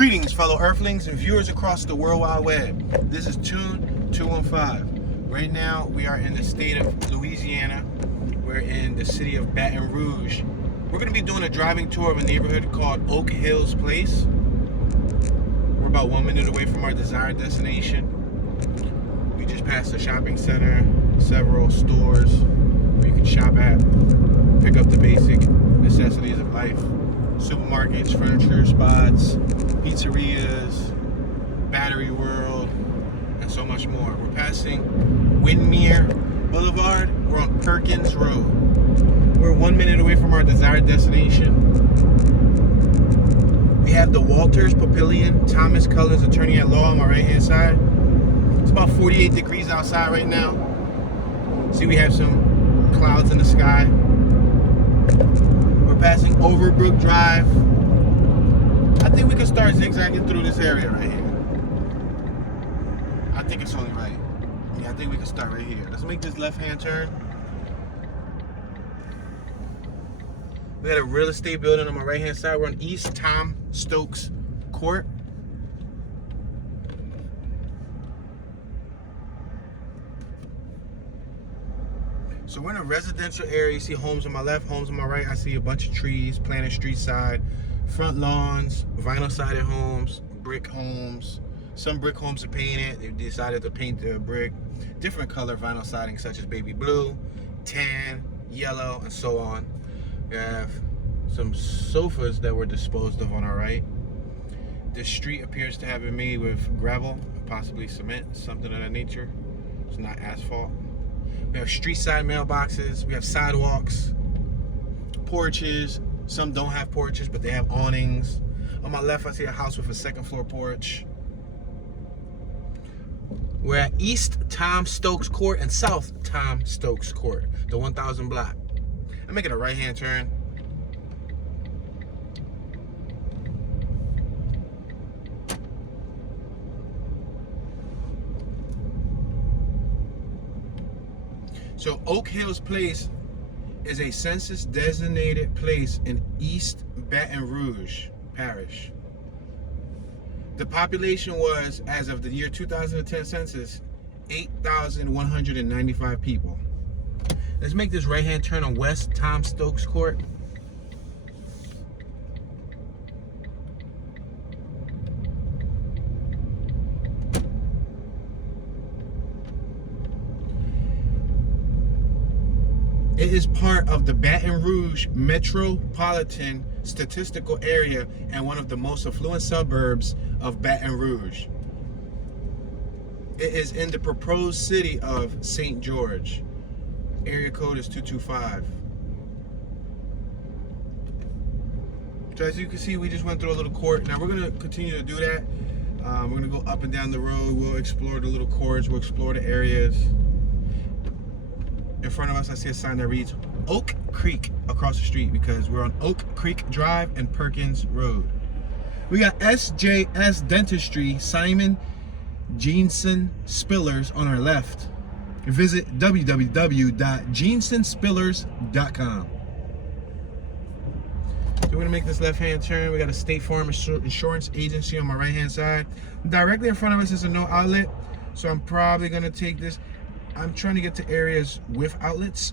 Greetings, fellow Earthlings and viewers across the World Wide Web. This is Tune 215. Right now, we are in the state of Louisiana. We're in the city of Baton Rouge. We're going to be doing a driving tour of a neighborhood called Oak Hills Place. We're about 1 minute away from our desired destination. We just passed a shopping center, several stores where you can shop at, pick up the basic necessities of life. Supermarkets, furniture spots, pizzerias, Battery World, and so much more. We're passing Windermere Boulevard. We're on Perkins Road. We're 1 minute away from our desired destination. We have the Walters Papillion Thomas Cullens Attorney at Law on my right hand side. It's about 48 degrees outside right now. See, we have some clouds in the sky. We're passing Overbrook Drive. I think we can start zigzagging through this area right here. I think it's only right. Yeah, I think we can start right here. Let's make this left-hand turn. We got a real estate building on my right-hand side. We're on East Tom Stokes Court. So we're in a residential area. You see homes on my left, homes on my right. I see a bunch of trees, planted street side, front lawns, vinyl sided homes, brick homes. Some brick homes are painted. They decided to paint the brick different color vinyl siding, such as baby blue, tan, yellow, and so on. We have some sofas that were disposed of on our right. This street appears to have been made with gravel, possibly cement, something of that nature. It's not asphalt. We have street side mailboxes. We have sidewalks, porches. Some don't have porches, but they have awnings. On my left, I see a house with a second floor porch. We're at East Tom Stokes Court and South Tom Stokes Court, the 1000 block. I'm making a right-hand turn. So Oak Hills Place is a census-designated place in East Baton Rouge Parish. The population was, as of the year 2010 census, 8,195 people. Let's make this right-hand turn on West Tom Stokes Court. It is part of the Baton Rouge Metropolitan Statistical area and one of the most affluent suburbs of Baton Rouge. It is in the proposed city of St. George. Area code is 225. So as you can see, we just went through a little court. Now we're going to continue to do that. We're going to go up and down the road. We'll explore the little courts. We'll explore the areas. In front of us, I see a sign that reads Oak Creek across the street because we're on Oak Creek Drive and Perkins Road. We got SJS Dentistry, Simon Jensen Spillers on our left. Visit www.jensenspillers.com. So we're gonna make this left-hand turn. We got a State Farm Insurance Agency on my right-hand side. Directly in front of us is a no outlet, so I'm probably gonna take this. I'm trying to get to areas with outlets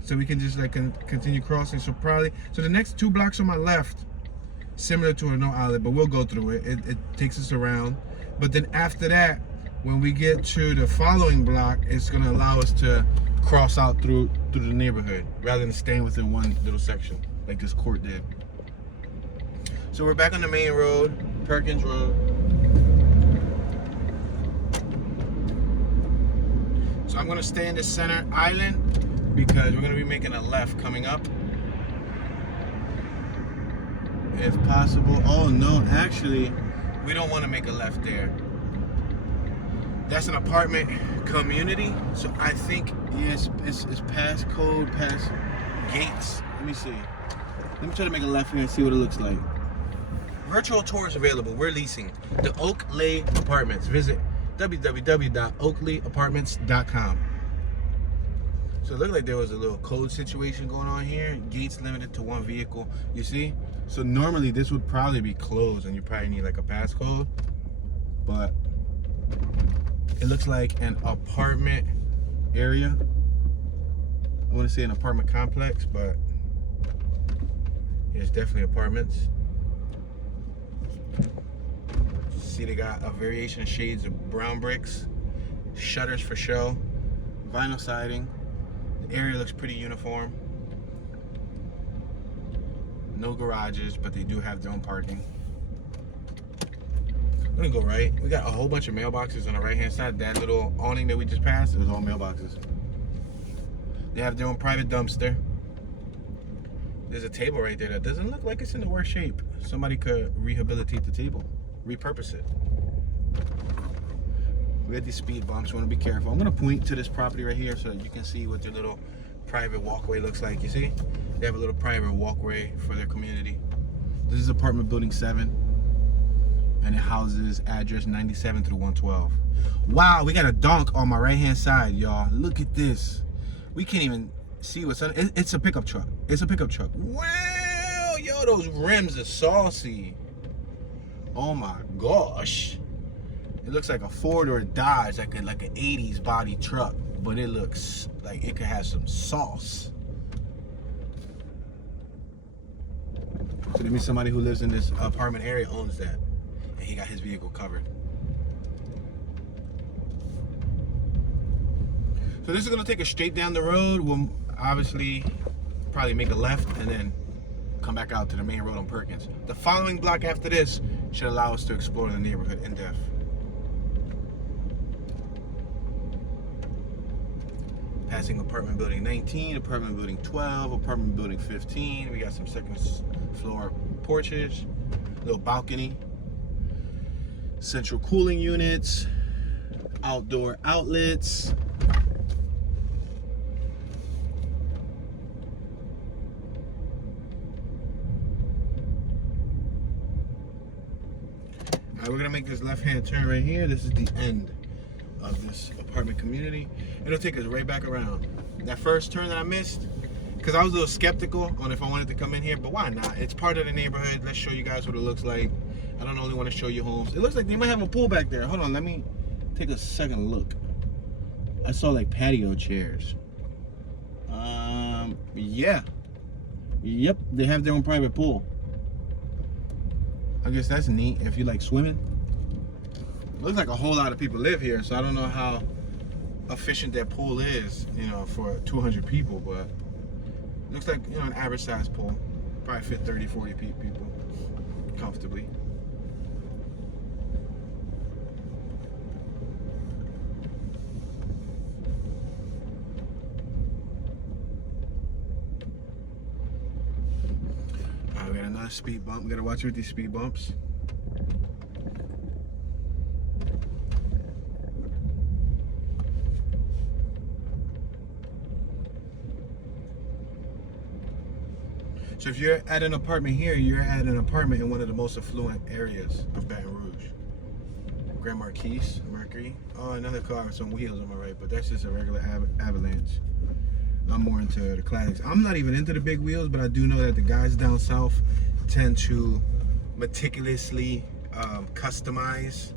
so we can just like continue crossing. So the next 2 blocks on my left, similar to a no outlet, but we'll go through it. It takes us around. But then after that, when we get to the following block, it's gonna allow us to cross out through the neighborhood rather than staying within one little section like this court did. So we're back on the main road, Perkins Road. So I'm gonna stay in the center island because we're gonna be making a left coming up. If possible. Oh no, actually, we don't wanna make a left there. That's an apartment community. So I think, yes, it's past code, past gates. Let me see. Let me try to make a left here and see what it looks like. Virtual tours available. We're leasing the Oakley Apartments. Visit www.oakley.apartments.com. So it looked like there was a little code situation going on here. Gates limited to 1 vehicle. You see? So normally this would probably be closed and you probably need like a passcode, but it looks like an apartment area. I want to say an apartment complex, but it's definitely apartments. See, they got a variation of shades of brown bricks, shutters for show, vinyl siding. The area looks pretty uniform. No garages, but they do have their own parking. I'm gonna go right. We got a whole bunch of mailboxes on the right hand side. That little awning that we just passed, it was all mailboxes. They have their own private dumpster. There's a table right there that doesn't look like it's in the worst shape. Somebody could rehabilitate the table, repurpose it. We had these speed bumps. You want to be careful. I'm going to point to this property right here so that you can see what their little private walkway looks like. You see? They have a little private walkway for their community. This is apartment building 7. And it houses address 97 through 112. Wow, we got a donk on my right hand side, y'all. Look at this. We can't even see what's on it. It's a pickup truck. It's a pickup truck. Wow, yo, those rims are saucy. Oh my gosh. It looks like a Ford or a Dodge, like an 80s body truck, but it looks like it could have some sauce. So that means somebody who lives in this apartment area owns that, and he got his vehicle covered. So this is gonna take us straight down the road. We'll obviously probably make a left and then come back out to the main road on Perkins. The following block after this should allow us to explore the neighborhood in depth. Passing apartment building 19, apartment building 12, apartment building 15. We got some second floor porches, little balcony, central cooling units, outdoor outlets. All right, we're gonna make this left-hand turn right here. This is the end of this apartment community. It'll take us right back around. That first turn that I missed, because I was a little skeptical on if I wanted to come in here, but why not? It's part of the neighborhood. Let's show you guys what it looks like. I don't only want to show you homes. It looks like they might have a pool back there. Hold on, let me take a second look. I saw like patio chairs. Yeah. Yep, they have their own private pool. I guess that's neat if you like swimming. Looks like a whole lot of people live here, so I don't know how efficient that pool is, you know, for 200 people, but looks like, you know, an average size pool. Probably fit 30, 40 people comfortably. All right, we got another speed bump. We gotta watch with these speed bumps. So if you're at an apartment here, you're at an apartment in one of the most affluent areas of Baton Rouge. Grand Marquis, Mercury. Oh, another car with some wheels on my right, but that's just a regular Avalanche. I'm more into the classics. I'm not even into the big wheels, but I do know that the guys down south tend to meticulously customize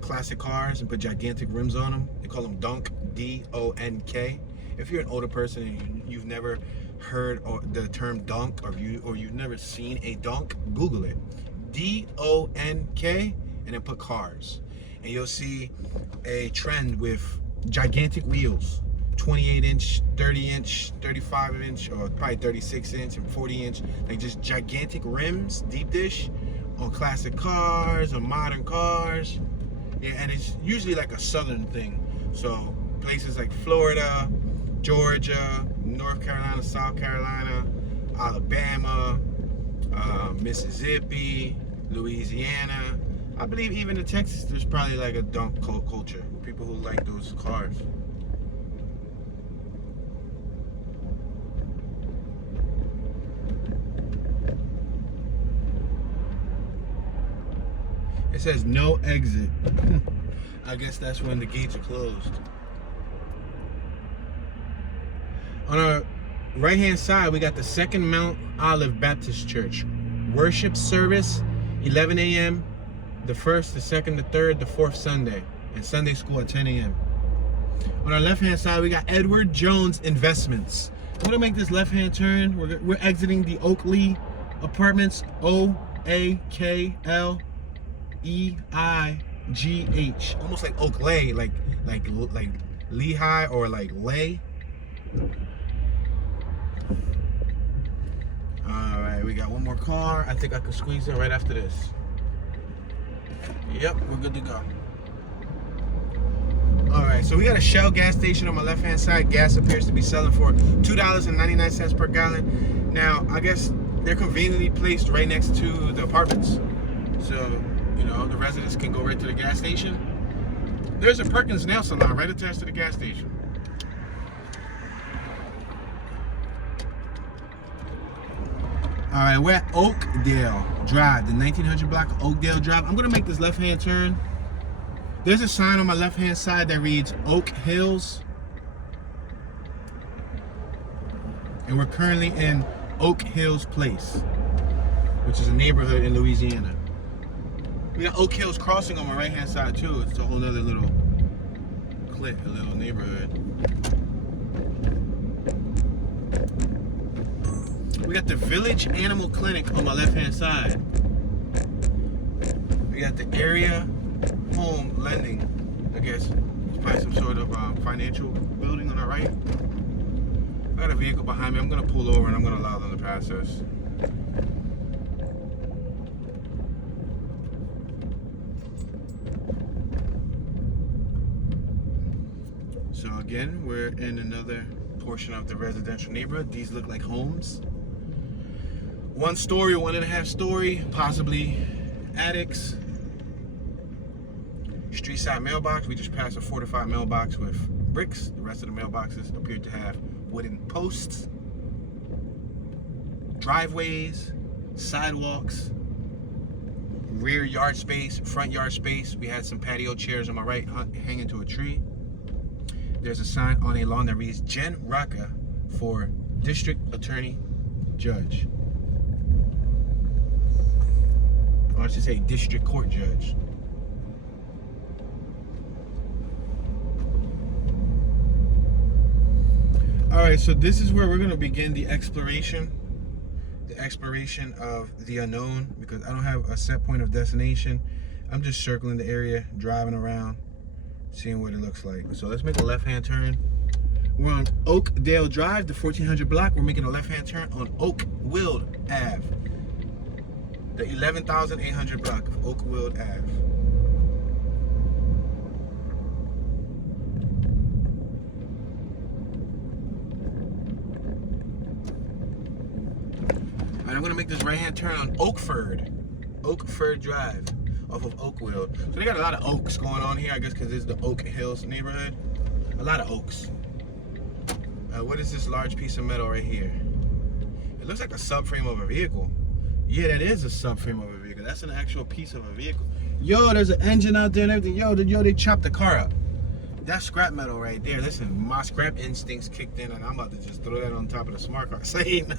classic cars and put gigantic rims on them. They call them donk, D-O-N-K. If you're an older person and you've never heard the term donk, or you've never seen a donk, Google it. D-O-N-K, and then put cars, and you'll see a trend with gigantic wheels, 28-inch, 30-inch, 35-inch, or probably 36-inch and 40-inch, like just gigantic rims, deep dish, on classic cars, on modern cars. Yeah, and it's usually like a southern thing. So places like Florida, Georgia, North Carolina, South Carolina, Alabama, Mississippi, Louisiana. I believe even in Texas, there's probably like a donk culture. People who like those cars. It says no exit. I guess that's when the gates are closed. On our right hand side, we got the Second Mount Olive Baptist Church. worship service, 11 a.m. the first, the second, the third, the fourth Sunday, and Sunday school at 10 a.m. On our left-hand side, we got Edward Jones Investments. I'm gonna make this left-hand turn. We're exiting the Oakley Apartments, O-A-K-L-E-I-G-H. Almost like Oakley, like Lehigh or like Lay. All right, we got one more car. I think I can squeeze in right after this. Yep, we're good to go. All right, so we got a Shell gas station on my left-hand side. Gas appears to be selling for $2.99 per gallon. Now, I guess they're conveniently placed right next to the apartments. So, you know, the residents can go right to the gas station. There's a Perkins nail salon right attached to the gas station. All right, we're at Oakdale Drive, the 1900 block of Oakdale Drive. I'm gonna make this left-hand turn. There's a sign on my left-hand side that reads Oak Hills. And we're currently in Oak Hills Place, which is a neighborhood in Louisiana. We got Oak Hills Crossing on my right-hand side too. It's a whole other little clique, a little neighborhood. We got the Village Animal Clinic on my left-hand side. We got the area home lending, I guess. It's probably some sort of financial building on the right. I got a vehicle behind me. I'm gonna pull over and I'm gonna allow them to pass us. So again, we're in another portion of the residential neighborhood. These look like homes. 1 story or 1.5 story, possibly attics. Street side mailbox. We just passed a fortified mailbox with bricks. The rest of the mailboxes appear to have wooden posts. Driveways, sidewalks, rear yard space, front yard space. We had some patio chairs on my right hanging to a tree. There's a sign on a lawn that reads Jen Rocca for District Attorney Judge. Or I should say District Court Judge. All right, so this is where we're gonna begin the exploration of the unknown, because I don't have a set point of destination. I'm just circling the area, driving around, seeing what it looks like. So let's make a left-hand turn. We're on Oakdale Drive, the 1400 block. We're making a left-hand turn on Oakwood Ave, the 11,800 block of Oakwood Ave. And I'm gonna make this right-hand turn on Oakford Drive off of Oakwood. So they got a lot of oaks going on here, I guess, because it's the Oak Hills neighborhood. A lot of oaks. What is this large piece of metal right here? It looks like a subframe of a vehicle. Yeah, that is a subframe of a vehicle. That's an actual piece of a vehicle. Yo, there's an engine out there and everything. Yo, they chopped the car up. That's scrap metal right there. Listen, my scrap instincts kicked in, and I'm about to just throw that on top of the smart car. Say no.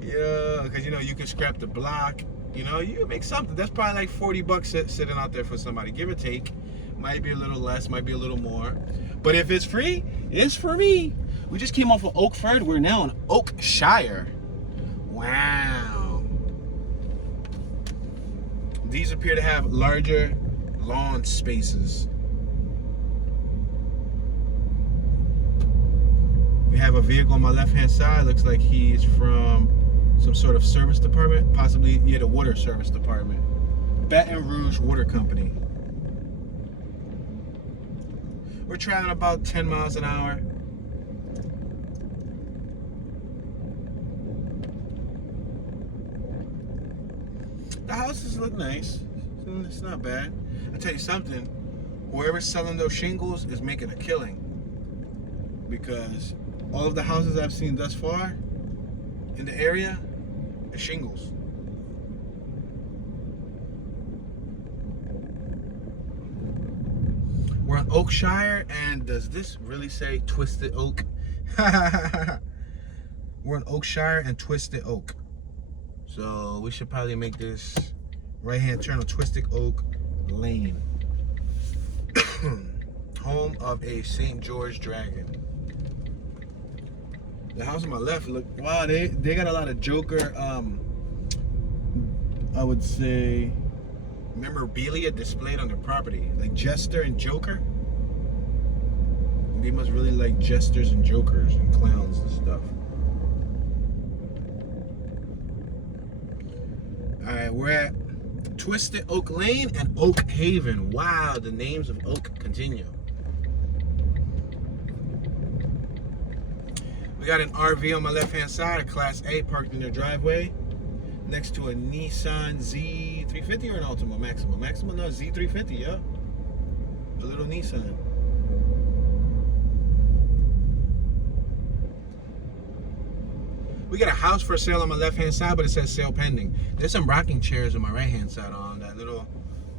Yeah, because you know you can scrap the block. You know, you can make something. That's probably like $40 sitting out there for somebody, give or take. Might be a little less, might be a little more. But if it's free, it's for me. We just came off of Oakford. We're now in Oakshire. Wow. These appear to have larger lawn spaces. We have a vehicle on my left-hand side. Looks like he's from some sort of service department, possibly, yeah, the water service department. Baton Rouge Water Company. We're traveling about 10 miles an hour. The houses look nice. It's not bad. I'll tell you something, whoever's selling those shingles is making a killing, because all of the houses I've seen thus far in the area are shingles. We're on Oakshire, and does this really say Twisted Oak? We're on Oakshire and Twisted Oak. So we should probably make this right-hand turn on Twisted Oak Lane. Home of a St. George Dragon. The house on my left, look, wow, they got a lot of Joker, I would say, memorabilia displayed on their property. Like Jester and Joker. They must really like jesters and jokers and clowns and stuff. Alright, we're at Twisted Oak Lane and Oak Haven. Wow, the names of Oak continue. We got an RV on my left-hand side, a Class A parked in their driveway, next to a Nissan Z350 or an Altima Maxima? Maxima, no, Z350, yeah. A little Nissan. We got a house for sale on my left-hand side, but it says sale pending. There's some rocking chairs on my right-hand side on that little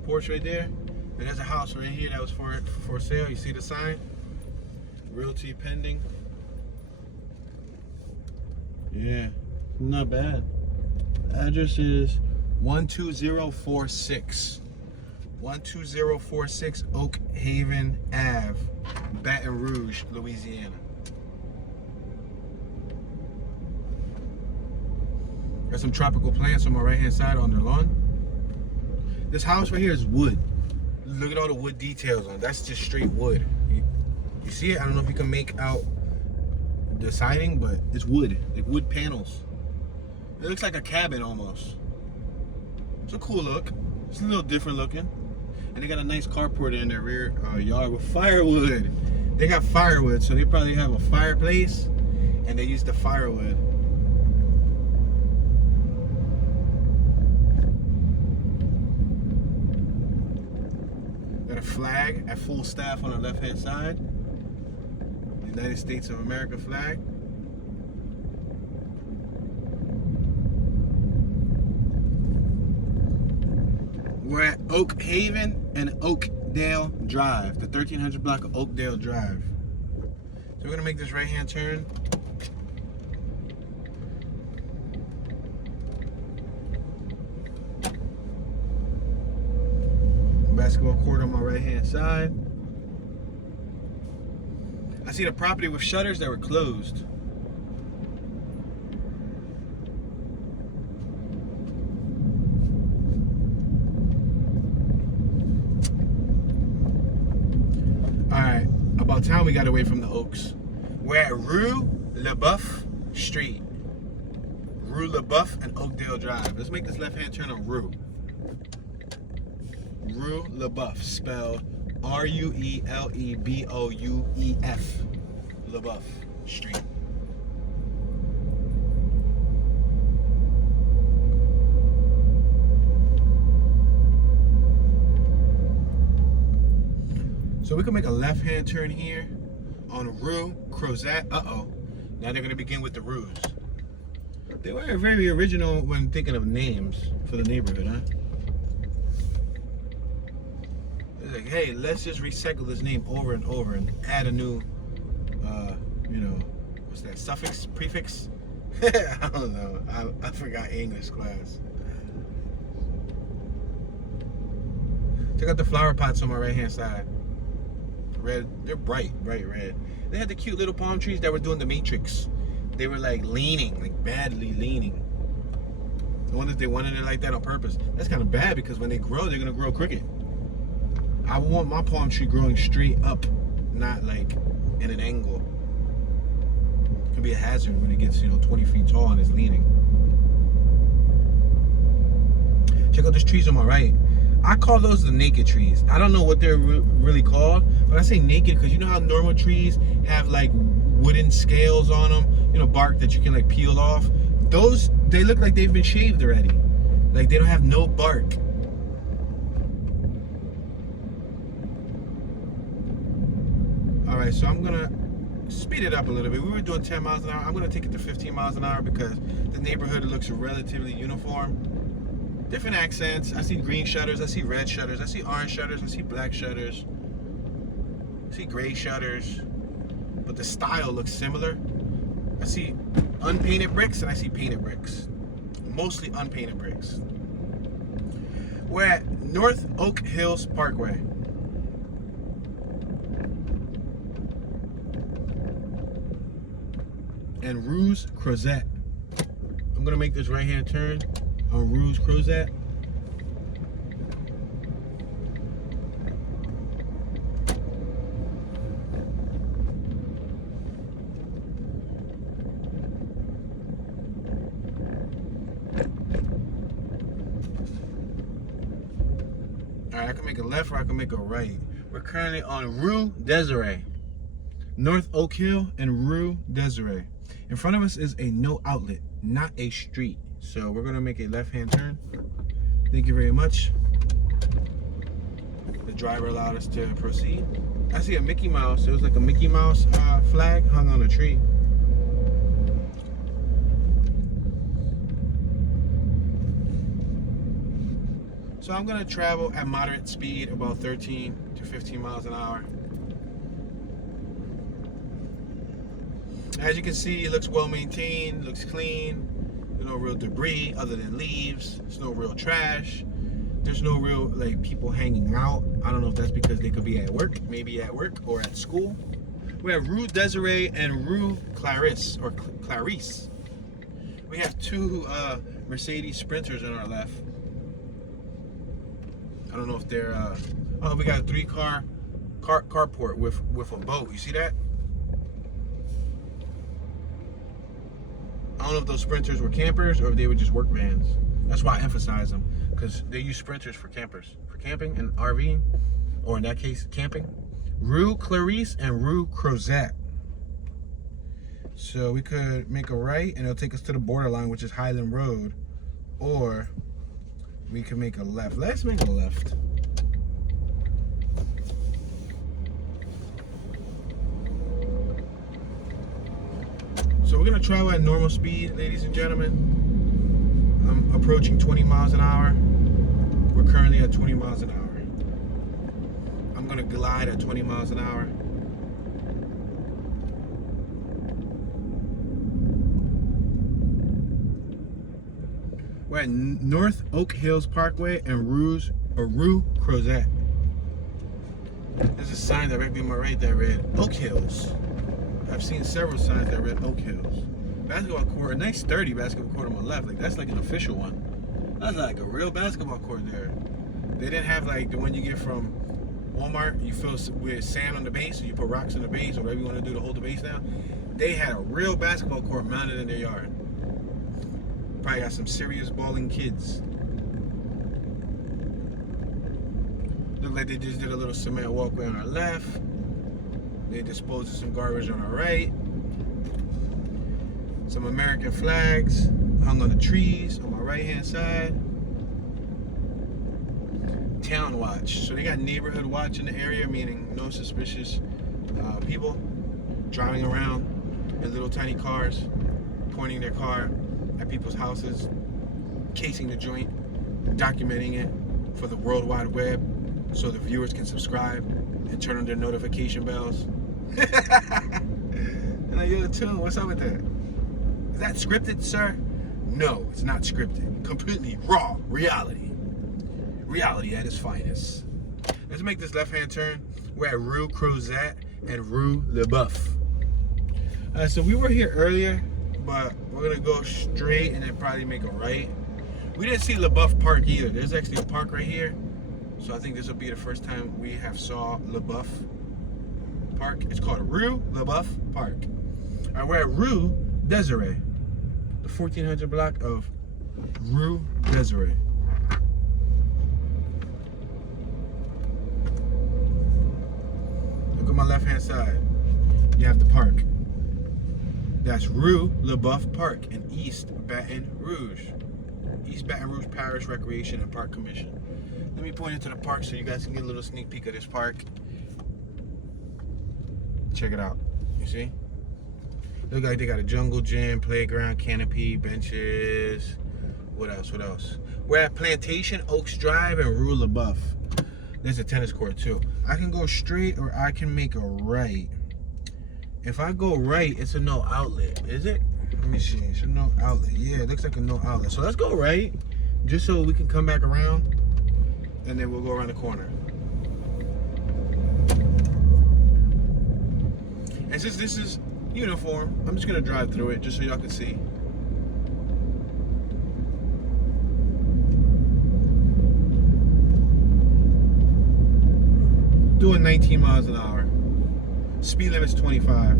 porch right there. And there's a house right here that was for sale. You see the sign? Realty pending. Yeah, not bad. The address is 12046. 12046 Oak Haven Ave, Baton Rouge, Louisiana. Got some tropical plants on my right-hand side on their lawn. This house right here is wood. Look at all the wood details on it. That's just straight wood. You see it? I don't know if you can make out the siding, but it's wood, like wood panels. It looks like a cabin almost. It's a cool look. It's a little different looking. And they got a nice carport in their rear yard with firewood. They got firewood, so they probably have a fireplace and they use the firewood. Got a flag at full staff on the left-hand side. United States of America flag. We're at Oak Haven and Oakdale Drive, the 1300 block of Oakdale Drive. So we're gonna make this right-hand turn. Basketball court on my right-hand side. I see the property with shutters that were closed. Alright, about time we got away from the Oaks. We're at Rue LeBoeuf Street. Rue LeBoeuf and Oakdale Drive. Let's make this left-hand turn on Rue. Rue LeBoeuf, spelled R-U-E-L-E-B-O-U-E-F. LeBoeuf Street. So we can make a left-hand turn here on Rue Crozat. Uh-oh. Now they're going to begin with the Rues. They were very original when thinking of names for the neighborhood, huh? It's like, hey, let's just recycle this name over and over and add a new, you know, what's that, suffix, prefix? I don't know. I forgot English class. Check out the flower pots on my right-hand side. Red, they're bright red. They had the cute little palm trees that were doing the Matrix. They were like leaning, like badly leaning. I wonder if they wanted it like that on purpose. That's kind of bad because when they grow, they're gonna grow crooked. I want my palm tree growing straight up, not like in an angle. It could be a hazard when it gets, 20 feet tall and it's leaning. Check out these trees on my right. I call those the naked trees. I don't know what they're really called, but I say naked because you know how normal trees have like wooden scales on them, bark that you can like peel off. Those, they look like they've been shaved already. Like they don't have no bark. All right, so I'm gonna speed it up a little bit. We were doing 10 miles an hour. I'm gonna take it to 15 miles an hour because the neighborhood looks relatively uniform. Different accents. I see green shutters, I see red shutters, I see orange shutters, I see black shutters, I see gray shutters, but the style looks similar. I see unpainted bricks and I see painted bricks. mostly unpainted bricks. We're at North Oak Hills Parkway. And Rouge Crozet. I'm gonna make this right-hand turn on Rouge Crozet. Alright, I can make a left or I can make a right. We're currently on Rue Desiree. North Oak Hill and Rue Desiree. In front of us is a no outlet, not a street. So we're gonna make a left-hand turn. Thank you very much. The driver allowed us to proceed. I see a Mickey Mouse. It was like a Mickey Mouse flag hung on a tree. So I'm gonna travel at moderate speed, about 13 to 15 miles an hour. As you can see, it looks well maintained, looks clean. There's no real debris other than leaves. There's no real trash. There's no real like people hanging out. I don't know if that's because they could be at work, maybe at work or at school. We have Rue Desiree and Rue Clarice or Clarice. We have two Mercedes Sprinters on our left. I don't know if they're oh, we got a 3-car carport with a boat. You see that? I don't know if those Sprinters were campers or if they were just work vans. That's why I emphasize them, because they use Sprinters for campers, for camping and RVing, or in that case, camping. Rue Clarice and Rue Crozet. So we could make a right and it'll take us to the borderline, which is Highland Road, or we could make a left. Let's make a left. So we're gonna travel at normal speed, ladies and gentlemen. I'm approaching 20 miles an hour. We're currently at 20 miles an hour. I'm gonna glide at 20 miles an hour. We're at North Oak Hills Parkway and Rue Crozet. There's a sign directly on my right that read Oak Hills. I've seen several signs that read Oak Hills. Basketball court, a nice sturdy basketball court on my left. Like that's like an official one. That's like a real basketball court there. They didn't have like the one you get from Walmart. You fill with sand on the base, or you put rocks in the base, or whatever you want to do to hold the base down. They had a real basketball court mounted in their yard. Probably got some serious balling kids. Look like they just did a little cement walkway on our left. They disposed of some garbage on our right. Some American flags hung on the trees on my right-hand side. Town watch. So they got neighborhood watch in the area, meaning no suspicious people driving around in little tiny cars, pointing their car at people's houses, casing the joint, documenting it for the World Wide Web so the viewers can subscribe and turn on their notification bells. And like, yo, Tune, what's up with that? Is that scripted, sir? No, it's not scripted. Completely raw reality. Reality at its finest. Let's make this left-hand turn. We're at Rue Crozet and Rue LeBoeuf. So we were here earlier, but we're gonna go straight and then probably make a right. We didn't see LeBoeuf Park either. There's actually a park right here. So I think this will be the first time we have saw LeBoeuf Park. It's called Rue LeBoeuf Park. All right, we're at Rue Desiree, the 1400 block of Rue Desiree. Look at my left-hand side. You have the park. That's Rue LeBoeuf Park in East Baton Rouge. East Baton Rouge Parish Recreation and Park Commission. Let me point into the park so you guys can get a little sneak peek of this park. Check it out. You see? Look like they got a jungle gym, playground, canopy, benches. What else? What else? We're at Plantation Oaks Drive and Rue LeBoeuf. There's a tennis court too. I can go straight or I can make a right. If I go right, it's a no outlet, is it? Let me see. It's a no outlet. Yeah, it looks like a no outlet. So let's go right, just so we can come back around, and then we'll go around the corner. And since this is uniform, I'm just gonna drive through it just so y'all can see. Doing 19 miles an hour. Speed limit's 25.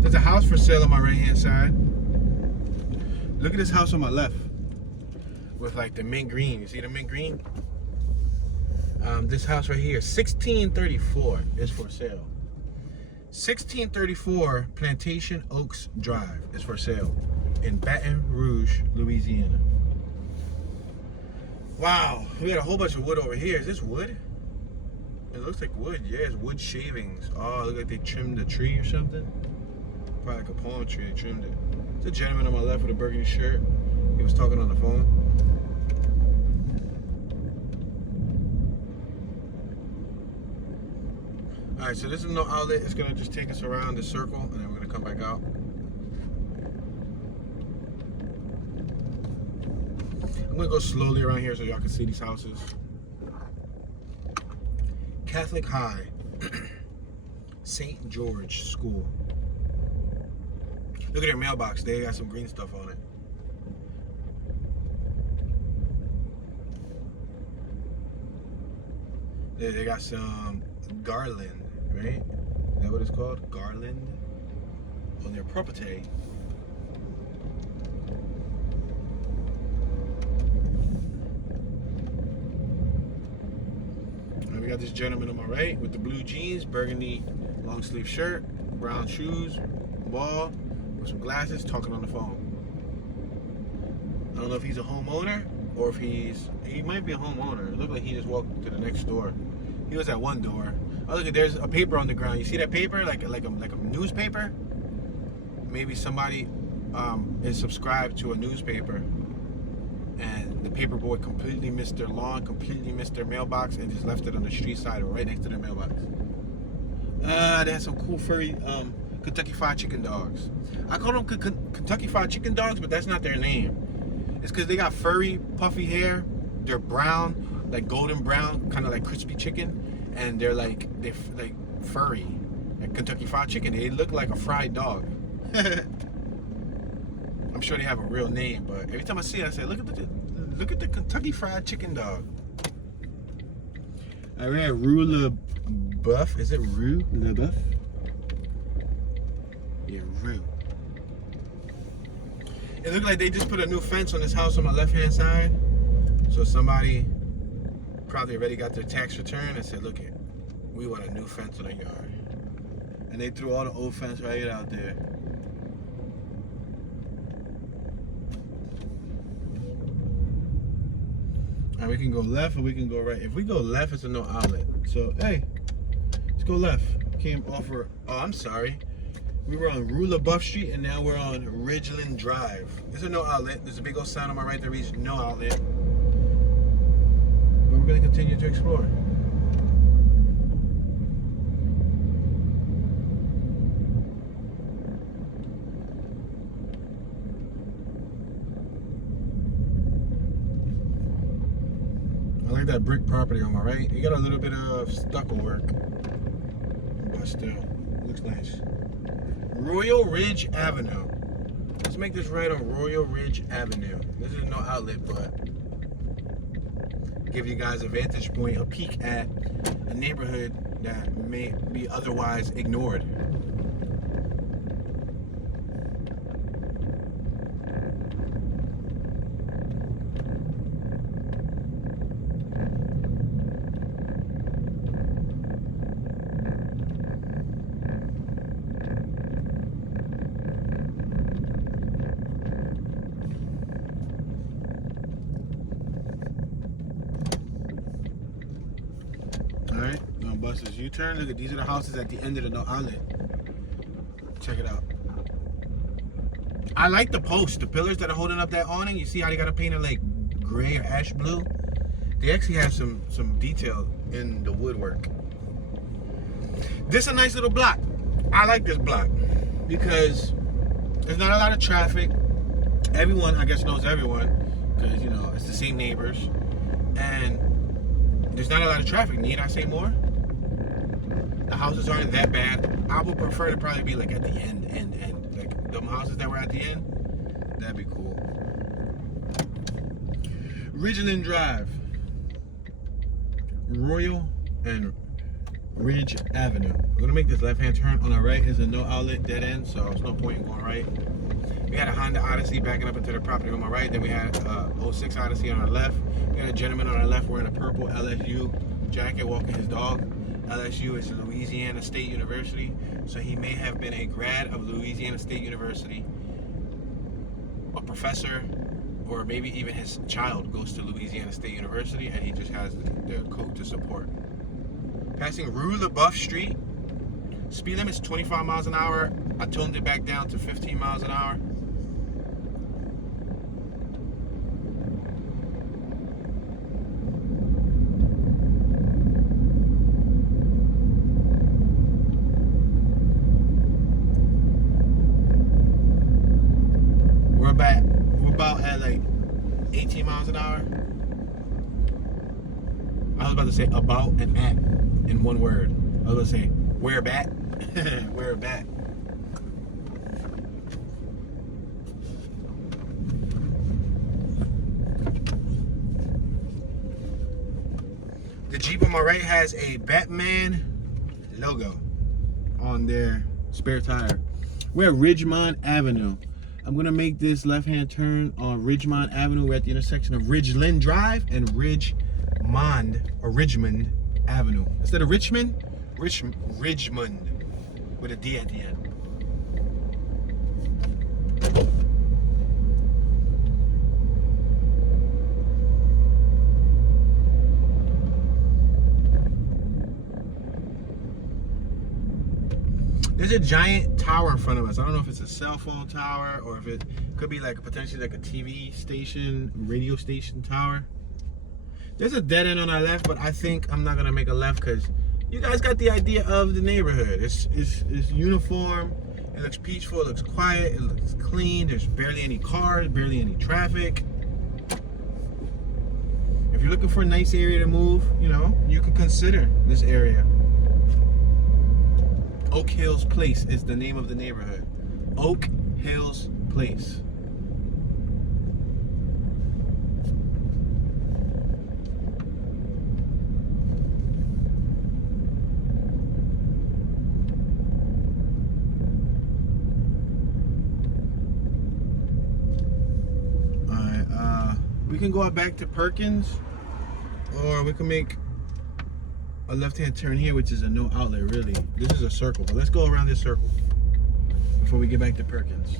There's a house for sale on my right hand side. Look at this house on my left with like the mint green. You see the mint green? This house right here, 1634 is for sale. 1634 Plantation Oaks Drive is for sale in Baton Rouge, Louisiana. Wow, we got a whole bunch of wood over here. Is this wood? It looks like wood. Yeah, it's wood shavings. Oh, look like they trimmed a tree or something. Probably like a palm tree, they trimmed it. There's a gentleman on my left with a burgundy shirt. He was talking on the phone. Alright, so this is no outlet. It's gonna just take us around the circle and then we're gonna come back out. I'm gonna go slowly around here so y'all can see these houses. Catholic High, St. George School. Look at their mailbox. They got some green stuff on it. They got some garland, right? Is that what it's called? Garland on their property. We got this gentleman on my right with the blue jeans, burgundy long sleeve shirt, brown shoes, wall, with some glasses, talking on the phone. I don't know if he's a homeowner or if he might be a homeowner. It looked like he just walked to the next door. He was at one door. Oh, look, there's a paper on the ground. You see that paper? Like a newspaper? Maybe somebody is subscribed to a newspaper and the paper boy completely missed their lawn, completely missed their mailbox, and just left it on the street side or right next to their mailbox. They had some cool furry Kentucky Fried Chicken dogs. I call them Kentucky Fried Chicken dogs, but that's not their name. It's because they got furry, puffy hair. They're brown, like golden brown, kind of like crispy chicken, and they're like furry, like Kentucky Fried Chicken. They look like a fried dog. I'm sure they have a real name, but every time I see it, I say, look at the Kentucky Fried Chicken dog. I read Rue Le Buff. Is it Rue Le Buff? Yeah, Rue. It looked like they just put a new fence on this house on my left-hand side. So somebody probably already got their tax return and said, look it, we want a new fence on our yard. And they threw all the old fence right out there. And we can go left or we can go right. If we go left, it's a no outlet. So, hey, let's go left. Came over, oh, I'm sorry. We were on Rue LaBeouf Street and now we're on Ridgeland Drive. There's a no outlet. There's a big old sign on my right that reads no outlet. But we're gonna continue to explore. I like that brick property on my right. You got a little bit of stucco work, but still, looks nice. Royal Ridge Avenue. Let's make this right on Royal Ridge Avenue. This is no outlet, but give you guys a vantage point, a peek at a neighborhood that may be otherwise ignored. Alright, now bust this U-turn. Look at these are the houses at the end of the no outlet. Check it out. I like the posts, the pillars that are holding up that awning. You see how they got to paint it like gray or ash blue? They actually have some detail in the woodwork. This is a nice little block. I like this block because there's not a lot of traffic. Everyone, I guess, knows everyone because, you know, it's the same neighbors. And there's not a lot of traffic. Need I say more? The houses aren't that bad. I would prefer to probably be like at the end. Like them houses that were at the end, that'd be cool. Ridgeland Drive, Royal and Ridge Avenue. We're gonna make this left-hand turn. On our right is a no outlet dead end, so there's no point in going right. We had a Honda Odyssey backing up into the property on my right. Then we had a 06 Odyssey on our left. We had a gentleman on our left wearing a purple LSU jacket walking his dog. LSU is Louisiana State University, so he may have been a grad of Louisiana State University, a professor, or maybe even his child goes to Louisiana State University and he just has the coat to support. Passing Rue LaBeouf Street. Speed limit is 25 miles an hour. I toned it back down to 15 miles an hour. We're about at like 18 miles an hour. I was about to say about and at in one word. I was going to say where back. Where back. The Jeep on my right has a Batman logo on their spare tire. We're at Ridgemont Avenue. I'm gonna make this left-hand turn on Ridgemont Avenue. We're at the intersection of Ridgeland Drive and Ridgemont Avenue. Instead of Richmond, Ridgemont with a D at the end. There's a giant tower in front of us. I don't know if it's a cell phone tower or if it could be like potentially like a TV station, radio station tower. There's a dead end on our left, but I think I'm not gonna make a left because you guys got the idea of the neighborhood. It's uniform. It looks peaceful. It looks quiet. It looks clean. There's barely any cars, barely any traffic. If you're looking for a nice area to move, you know, you could consider this area. Oak Hills Place is the name of the neighborhood. Oak Hills Place. Alright, we can go back to Perkins, or we can make a left-hand turn here, which is a no outlet. Really, this is a circle, but let's go around this circle before we get back to Perkins.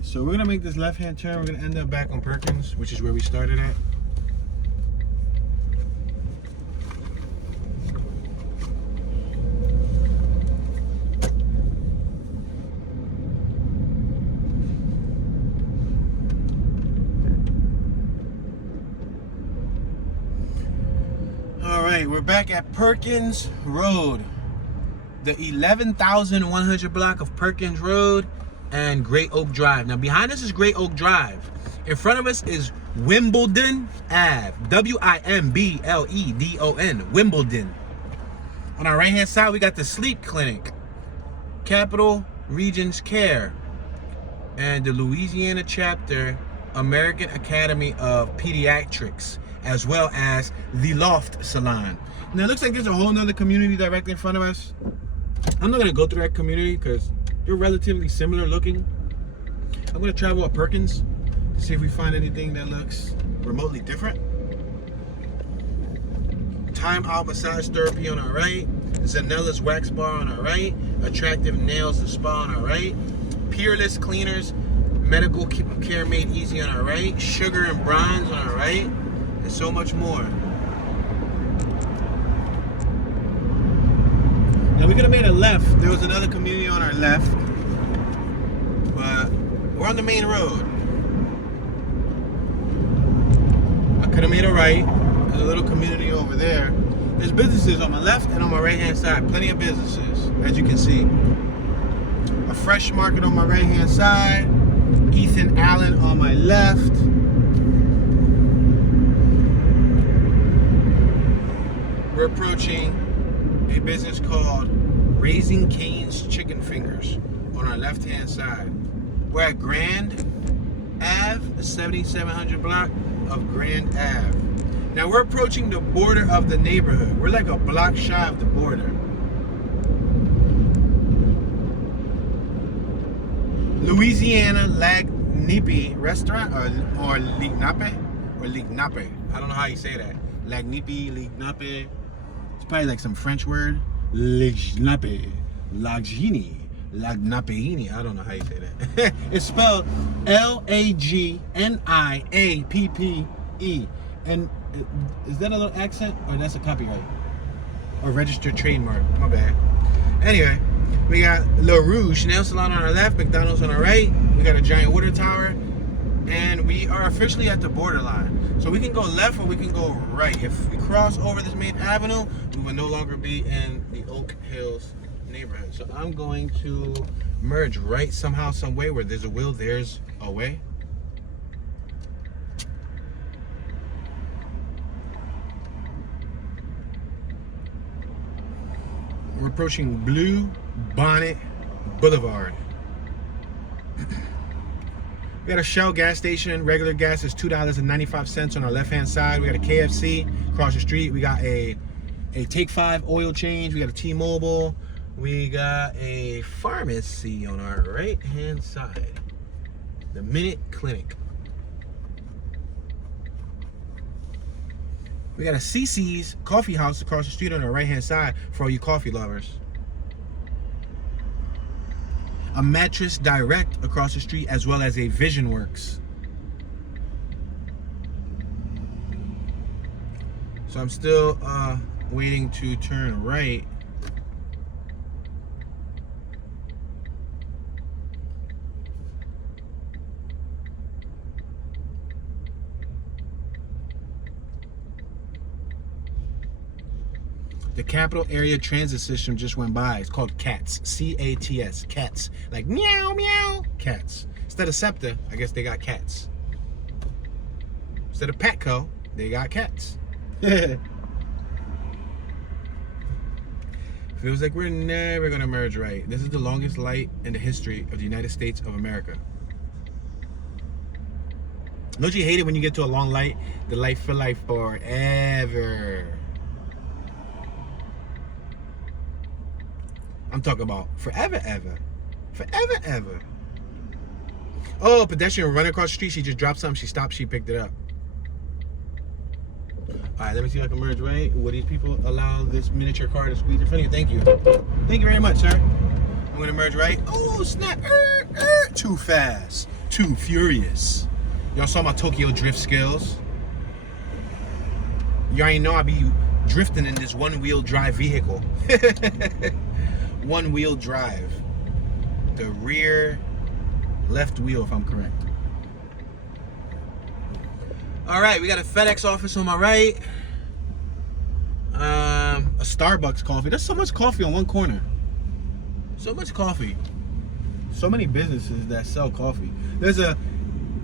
So we're gonna make this left-hand turn. We're gonna end up back on Perkins, which is where we started at. All right, we're back at Perkins Road, the 11,100 block of Perkins Road and Great Oak Drive. Now behind us is Great Oak Drive. In front of us is Wimbledon Ave. W-I-M-B-L-E-D-O-N. Wimbledon. On our right hand side we got the Sleep Clinic, Capital Regions Care, and the Louisiana Chapter American Academy of Pediatrics, as well as the Loft Salon. Now it looks like there's a whole nother community directly in front of us. I'm not gonna go through that community because they're relatively similar looking. I'm gonna travel up Perkins to see if we find anything that looks remotely different. Time Out Massage Therapy on our right. Zanella's Wax Bar on our right. Attractive Nails and Spa on our right. Peerless Cleaners, Medical Care Made Easy on our right. Sugar and Bronze on our right. And so much more. Now we could have made a left. There was another community on our left. But we're on the main road. I could have made a right. There's a little community over there. There's businesses on my left and on my right hand side. Plenty of businesses, as you can see. A fresh market on my right hand side. Ethan Allen on my left. We're approaching a business called Raising Cane's Chicken Fingers on our left hand side. We're at Grand Ave, the 7700 block of Grand Ave. Now we're approaching the border of the neighborhood. We're like a block shy of the border. Louisiana Lagnipe restaurant or Lignape or Lignape. I don't know how you say that. Lagnipe, Lignape. It's probably like some French word. Lignape, Lagini, Lagnapeini. I don't know how you say that. It's spelled Lagniappe. And is that a little accent or that's a copyright? Or registered trademark? My bad. Anyway, we got Le Rouge Nail Salon on our left, McDonald's on our right. We got a giant water tower. And we are officially at the borderline. So we can go left or we can go right. If we cross over this main avenue, we will no longer be in the Oak Hills neighborhood. So I'm going to merge right somehow, some way. Where there's a will, there's a way. We're approaching Blue Bonnet Boulevard. We got a Shell gas station. Regular gas is $2.95 on our left-hand side. We got a KFC across the street. We got a Take 5 oil change. We got a T-Mobile. We got a pharmacy on our right-hand side. The Minute Clinic. We got a CC's coffee house across the street on our right-hand side for all you coffee lovers. A Mattress Direct across the street, as well as a Vision Works. So I'm still waiting to turn right. The Capital Area Transit System just went by. It's called CATS. C-A-T-S. CATS. Like meow, meow. CATS. Instead of SEPTA, I guess they got CATS. Instead of Petco, they got CATS. Feels like we're never going to merge right. This is the longest light in the history of the United States of America. Don't you hate it when you get to a long light? The light feel like forever. I'm talking about forever, ever. Forever, ever. Oh, pedestrian running across the street. She just dropped something. She stopped. She picked it up. All right, let me see if I can merge right. Will these people allow this miniature car to squeeze in front of you? Thank you. Thank you very much, sir. I'm going to merge right. Oh, snap. Too fast. Too furious. Y'all saw my Tokyo drift skills. Y'all ain't know I be drifting in this one-wheel drive vehicle. One-wheel drive. The rear left wheel, if I'm correct. All right, we got a FedEx office on my right. A Starbucks coffee. There's so much coffee on one corner. So much coffee. So many businesses that sell coffee. There's a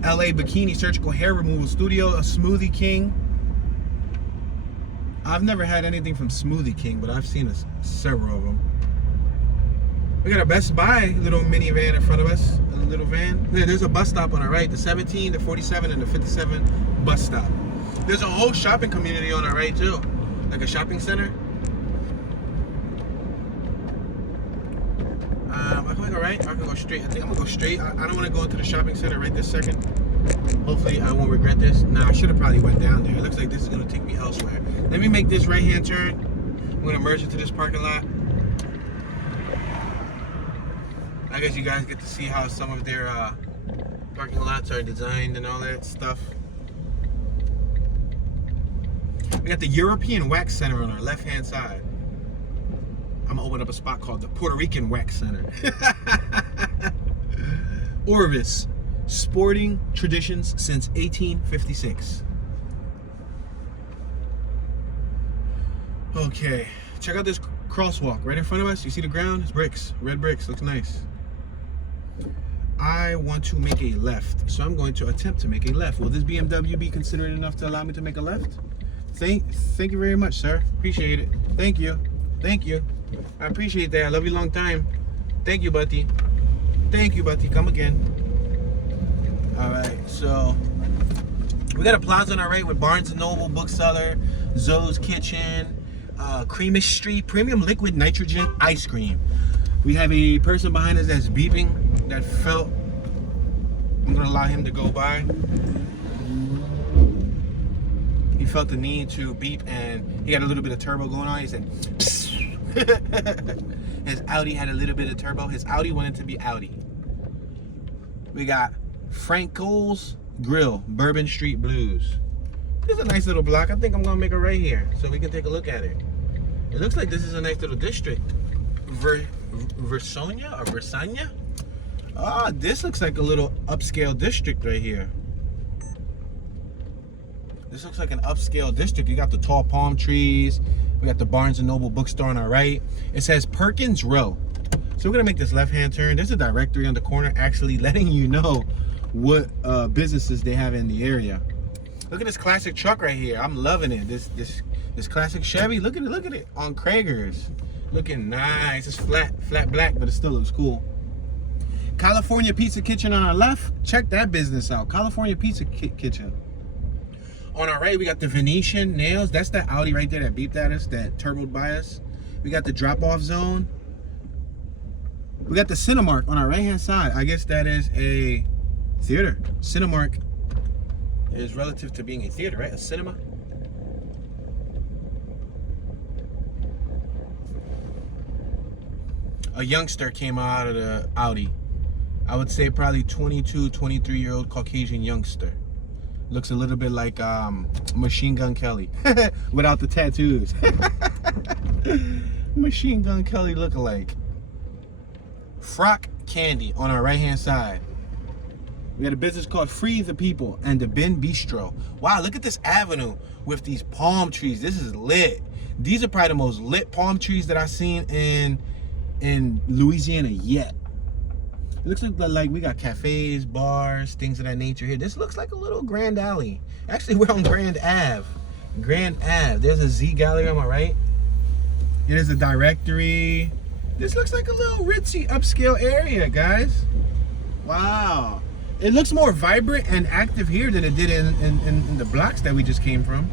LA Bikini Surgical Hair Removal Studio, a Smoothie King. I've never had anything from Smoothie King, but I've seen several of them. We got a Best Buy little minivan in front of us, a little van. There's a bus stop on our right, the 17, the 47, and the 57 bus stop. There's a whole shopping community on our right too, like a shopping center. I can go right, or I can go straight. I think I'm gonna go straight. I don't want to go into the shopping center right this second. Hopefully I won't regret this. Nah, I should have probably went down there. It looks like this is gonna take me elsewhere. Let me make this right-hand turn. I'm gonna merge into this parking lot. I guess you guys get to see how some of their parking lots are designed and all that stuff. We got the European Wax Center on our left-hand side. I'm gonna open up a spot called the Puerto Rican Wax Center. Orvis, sporting traditions since 1856. Okay, check out this crosswalk right in front of us. You see the ground? It's bricks, red bricks, looks nice. I want to make a left, so I'm going to attempt to make a left. Will this BMW be considerate enough to allow me to make a left? Thank you very much, sir. Appreciate it. Thank you. Thank you. I appreciate that. I love you long time. Thank you, buddy. Thank you, buddy. Come again. All right, so we got a plaza on our right with Barnes & Noble bookseller, Zoe's Kitchen, Creamish Street, premium liquid nitrogen ice cream. We have a person behind us that's beeping that felt, I'm gonna allow him to go by. He felt the need to beep and he had a little bit of turbo going on. He said, his Audi had a little bit of turbo. His Audi wanted to be Audi. We got Franco's Grill, Bourbon Street Blues. This is a nice little block. I think I'm gonna make it right here so we can take a look at it. It looks like this is a nice little district. Versonia or Versania? Ah, this looks like a little upscale district right here. This looks like an upscale district. You got the tall palm trees. We got the Barnes & Noble bookstore on our right. It says Perkins Row. So we're gonna make this left-hand turn. There's a directory on the corner actually letting you know what businesses they have in the area. Look at this classic truck right here. I'm loving it. This classic Chevy. Look at it on Krager's. Looking nice. It's flat black, but it still looks cool. California Pizza Kitchen on our left. Check that business out. California Pizza Kitchen. On our right, we got the Venetian Nails. That's that Audi right there that beeped at us, that turboed by us. We got the drop-off zone. We got the Cinemark on our right-hand side. I guess that is a theater. Cinemark is relative to being a theater, right? A cinema. A youngster came out of the Audi. I would say probably 22, 23-year-old Caucasian youngster. Looks a little bit like Machine Gun Kelly without the tattoos. Machine Gun Kelly lookalike. Frock Candy on our right-hand side. We got a business called Free the People and the Bin Bistro. Wow, look at this avenue with these palm trees. This is lit. These are probably the most lit palm trees that I've seen in Louisiana yet. It looks like we got cafes, bars, things of that nature here. This looks like a little Grand Alley. Actually, we're on Grand Ave. Grand Ave. There's a Z Gallery on my right. It is a directory. This looks like a little ritzy upscale area, guys. Wow. It looks more vibrant and active here than it did in the blocks that we just came from.